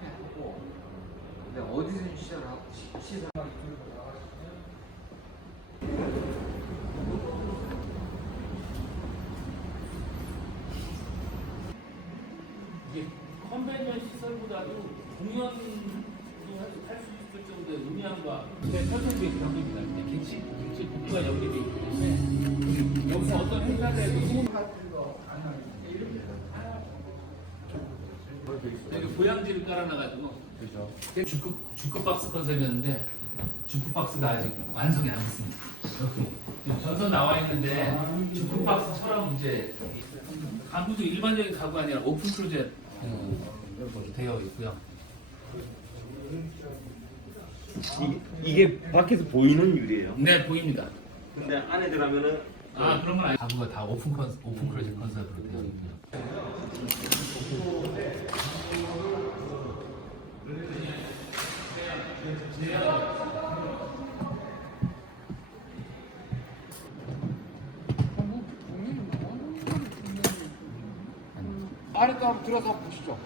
파악했고 근데 어디서 시작을 하고 시작 이게 컨벤션 시설보다도 공연 할수 있을 정도의 음향과 네, 컨텐츠의 경입니다 객실, 국가 연결되어 있기 때문에 여기서 어떤 행사들에도 같은 거 가능합니다. 되게 고양지를 깔아놔가지고 그죠. 주크 주크 박스 컨셉이었는데 주크 박스가 아직 완성이 안 됐습니다. 전선 나와 있는데 주크 박스처럼 이제 가구도 일반적인 가구가 아니라 오픈 클로젯 어, 되어 있고요. 이게, 이게 밖에서 보이는 유리예요. 네 보입니다. 근데 안에 들어가면은 아 그런 건 아니. 가구가 다 오픈 컨 오픈 클로젯 컨셉으로 되어 있고요. 아래도 한번 들어서 한번 보시죠.